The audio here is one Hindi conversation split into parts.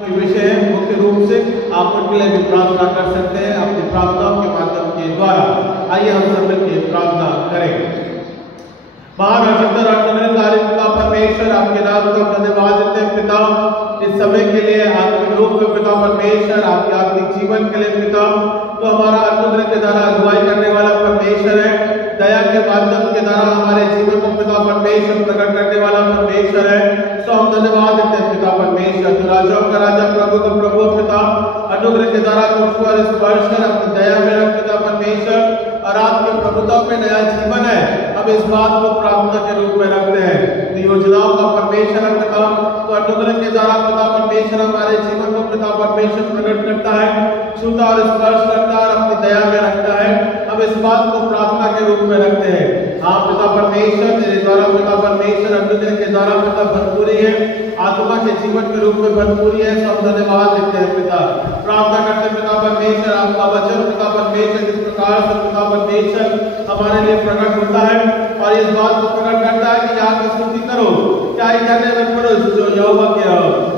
विषय है, मुख्य रूप से आप उनके लिए भी प्रार्थना कर सकते हैं अपनी प्रार्थनाओं के माध्यम के द्वारा। आइए हम सब मिलकर प्रार्थना करें। महान पिता परमेश्वर, आपके नाम का धन्यवाद देते हैं पिता, इस समय के लिए आत्मिक रूप में पिता परमेश्वर, आपके आत्मिक जीवन के लिए पिता, तो हमारा अनुग्रह के द्वारा अगुवाई करने वाला परमेश्वर है, दया के माध्यम के द्वारा हमारे जीवन को पिता परमेश्वर प्रकट करने वाला परमेश्वर है। तो हम धन्यवाद देते हैं पिता परमेश्वर, तो राजाओं का राजा, प्रभु का प्रभु पिता, अनुग्रह के द्वारा मुझको स्पर्श कर अपनी दया में रख पिता परमेश्वर, और आपके प्रभुता में नया जीवन है। हम इस बात को प्रार्थना के रूप में रखते हैं, तो योजनाओं का परमेश्वर पिता, तो अनुग्रह के द्वारा पिता परमेश्वर हमारे जीवन को पिता परमेश्वर प्रकट करता है, छूता और स्पर्श करता है और अपनी दया में रखता है। हम इस बात को प्रार्थना के रूप में रखते हैं। आप पिता परमेश्वर तेरे द्वारा पिता परमेश्वर अनुग्रह के द्वारा पिता भरपूरी है, आत्मा के जीवन के रूप में भरपूरी है। सब धन्यवाद देते हैं पिता, प्रार्थना करते हैं पिता परमेश्वर, आपका वचन पिता परमेश्वर जिस प्रकार से पिता परमेश्वर हमारे लिए प्रकट होता है और इस बात को प्रकट करता है कि यहाँ की स्तुति करो, क्या ही करने में पुरुष जो यहोवा के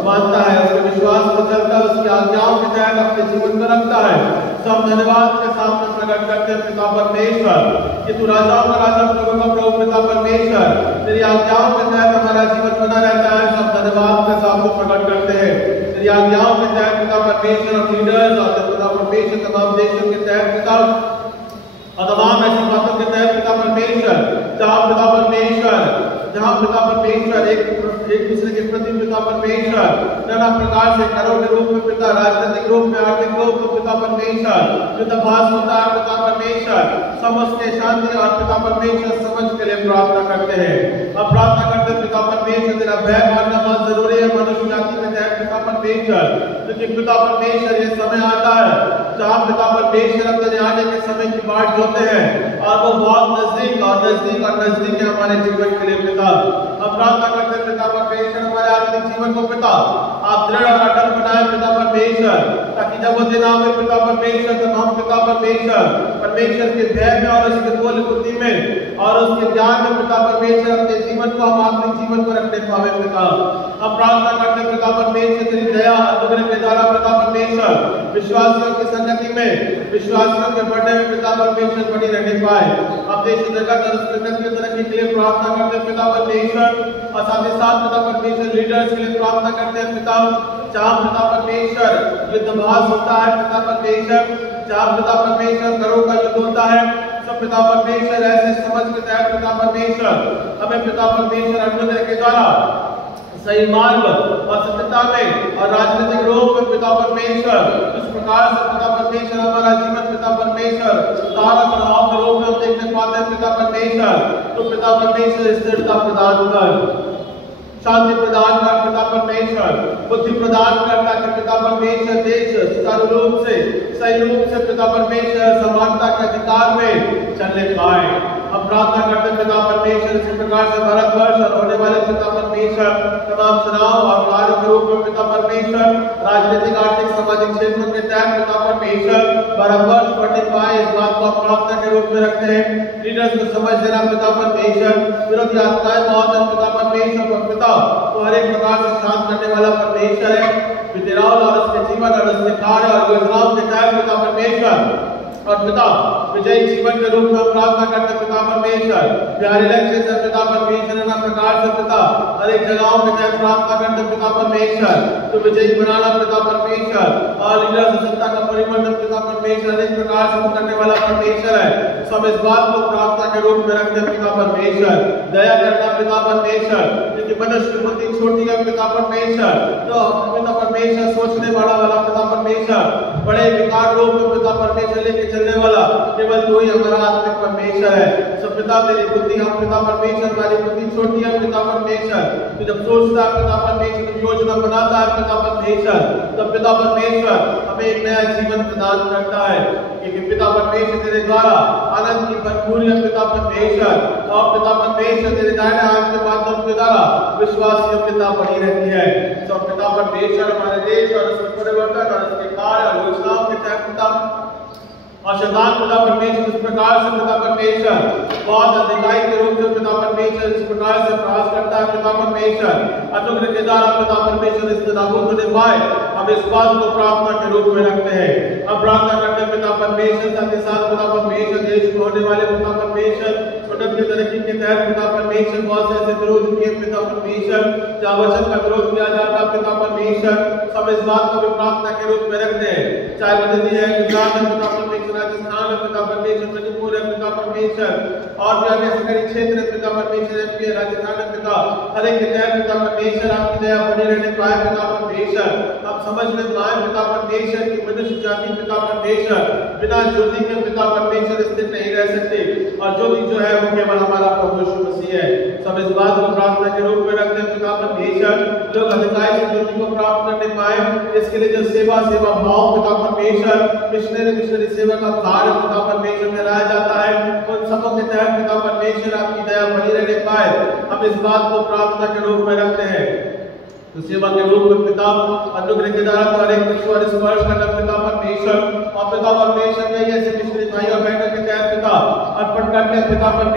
मानता है, उसके विश्वास को चलता है, उसकी आज्ञाओं के तहत अपने जीवन को रखता है। सब धन्यवाद के सामने प्रकट करते हैं पिता परमेश्वर कि तू राजाओं का राजा, प्रभु का प्रभु पिता परमेश्वर, तेरी आज्ञाओं के तहत हमारा जीवन बना रहता है। सब धन्यवाद के सामने प्रकट करते हैं, तेरी आज्ञाओं के तहत पिता परमेश्वर और लीडर्स और पिता परमेश्वर तमाम देशों के तहत पिता और तमाम ऐसी बातों के तहत पिता परमेश्वर, जहाँ पिता परमेश्वर एक दूसरे के प्रति पिता परमेश्वर नाना प्रकार से करों के रूप में पिता, राजनीतिक रूप में, आर्थिक रूप में पिता परमेश्वर युद्धाभ्यास होता है पिता परमेश्वर, समझ के शांति और पिता परमेश्वर समझ के लिए प्रार्थना करते हैं। अब प्रार्थना करते पिता परमेश्वर, तेरा भय मानना बहुत जरूरी है मनुष्य जाति के तहत पिता परमेश्वर, क्योंकि पिता परमेश्वर ये समय आता है जहाँ पिता परमेश्वर अपने आने के समय की बाट जोते हैं और वो बहुत नजदीक और नजदीक और नजदीक है हमारे जीवन के लिए पिता। हम प्रार्थना करते हैं पिता परमेश्वर, हमारे आत्मिक जीवन को पिता आप दृढ़ और अटल बनाए पिता परमेश्वर, ताकि जब वो दिन आवे पिता परमेश्वर तो हम पिता परमेश्वर के भय में और उसके बोल बुद्धि में और उसके ज्ञान में पिता परमेश्वर अपने जीवन को, हम आत्मिक जीवन को रखने पावे पिता। हम प्रार्थना करते हैं पिता परमेश्वर, तेरी दया अनुग्रह के द्वारा पिता परमेश्वर विश्वासियों की संगति में, विश्वासियों के बढ़ने में पिता परमेश्वर बनी रहने पाए। अब देश जगत और उसके की तरक्की के लिए प्रार्थना करते हैं पिता परमेश्वर, और साथ ही साथ पिता परमेश्वर लीडर्स के लिए प्रार्थना करते हैं पिता, जहाँ पिता परमेश्वर युद्धाभ्यास होता है पिता परमेश्वर, जहाँ पिता परमेश्वर करों का युद्ध होता है, सब पिता परमेश्वर ऐसे समझ के तहत पिता परमेश्वर हमें पिता परमेश्वर अनुग्रह के द्वारा सही मार्ग और सत्यता में और राजनीतिक रूप में पिता परमेश्वर इस प्रकार से पिता परमेश्वर हमारा जीवन पिता परमेश्वर तारा चढ़ाव के रूप में हम देखने पाते हैं पिता परमेश्वर, तो पिता परमेश्वर स्थिरता प्रदान कर, शांति प्रदान कर पिता परमेश्वर, बुद्धि प्रदान करता कि पिता परमेश्वर देश सुचारू रूप से सही रूप से पिता परमेश्वर समानता के अधिकार में चलने पाए। हम प्रार्थना करते हैं पिता परमेश्वर, इसी प्रकार से भारतवर्ष और होने वाले पिता परमेश्वर तमाम चुनाव और कार्य के रूप में पिता परमेश्वर राजनीतिक, आर्थिक, सामाजिक क्षेत्रों के तहत पिता परमेश्वर भारतवर्ष बढ़ने पाए, इस बात को प्रार्थना के रूप में रखते हैं। लीडर्स को समझ देना पिता परमेश्वर, विरोधी आत्माएं मौत पिता परमेश्वर और पिता तो हर एक प्रकार से शांत करने वाला परमेश्वर है। विद्यालय और उसके जीवन और उसके कार्य और योजनाओं के तहत पिता परमेश्वर और पिता विजयी जीवन के रूप में प्रार्थना करते पिता परमेश्वर, प्यारे लक्ष्य से पिता परमेश्वर नाना प्रकार से पिता हर एक जगहों के तहत प्रार्थना करते पिता परमेश्वर, तो विजयी बनाना पिता परमेश्वर और लीडर से सत्ता का परिवर्तन पिता परमेश्वर एक प्रकार से करने वाला परमेश्वर है। सब इस बात को प्रार्थना के रूप में रखते पिता परमेश्वर, दया करना पिता परमेश्वर, क्योंकि मनुष्य की बुद्धि छोटी है पिता परमेश्वर, तो पिता परमेश्वर सोचने वाला पिता परमेश्वर, बड़े विकार रूप में पिता परमेश्वर लेके चलने वाला केवल तू ही हमारा आत्मिक परमेश्वर है। सब पिता तेरी बुद्धि हम पिता परमेश्वर, हमारी बुद्धि छोटी है पिता परमेश्वर, तो जब सोचता है पिता परमेश्वर, जब योजना बनाता है पिता परमेश्वर, तब पिता परमेश्वर हमें एक नया जीवन प्रदान करता है, क्योंकि पिता परमेश्वर तेरे द्वारा आनंद की भरपूरी है पिता परमेश्वर, और पिता परमेश्वर तेरे दाहिने हाथ के माध्यम के द्वारा विश्वास योग्यता बढ़ी रहती है। सब पिता परमेश्वर हमारे देश और उसके परिवर्तन और उसके कार्य और योजनाओं के तहत पिता और शैतान पिता परमेश्वर इस प्रकार से पिता परमेश्वर बहुत अधिकारी के रूप में पिता परमेश्वर इस प्रकार से प्रयास करता है पिता परमेश्वर अनुग्रह के द्वारा पिता परमेश्वर इस नाबूद होने पाए। हम इस बात को प्रार्थना के रूप में रखते हैं। हम प्रार्थना करते हैं पिता परमेश्वर साथ ही साथ पिता परमेश्वर देश में होने वाले पिता परमेश्वर उन्नत की तरक्की के तहत पिता परमेश्वर बहुत से ऐसे विरोध किए पिता परमेश्वर जहाँ वचन का विरोध किया जाता पिता परमेश्वर सब इस बात को भी प्रार्थना के रूप में रखते हैं। चाहे बदली है गुजरात है पिता परमेश्वर, राजस्थान है पिता परमेश्वर, मणिपुर है पिता परमेश्वर और भी अन्य शहरी क्षेत्र है पिता परमेश्वर, एमपी है, राजस्थान है पिता हर एक के तहत पिता परमेश्वर आपकी दया बनी रहने पाए पिता परमेश्वर। हम समझ में पाए पिता परमेश्वर की मनुष्य जाति पिता परमेश्वर बिना ज्योति के पिता परमेश्वर स्थिर नहीं रह सकते और ज्योति जो है वो केवल हमारा प्रभु यीशु मसीह है। सब इस बात को प्रार्थना के रूप में रखते हैं पिता परमेश्वर लोग अधिकारी से ज्योति को प्राप्त करने पाए। इसके लिए जो सेवा भाव पिता परमेश्वर मिशनरी सेवा का कार्य पिता परमेश्वर में लाया जाता है उन सबों के तहत पिता परमेश्वर आपकी दया बनी रहने पाए। हम इस बात को प्रार्थना के रूप में रखते हैं। तो सेवा के रूप में पिता अनुग्रह के द्वारा हर एक ईश्वर स्पर्श करना पिता परमेश्वर और पिता परमेश्वर में ऐसे मिशनरी भाई और बहनों के तहत पिता अर्पण करते हैं पिता परमेश्वर।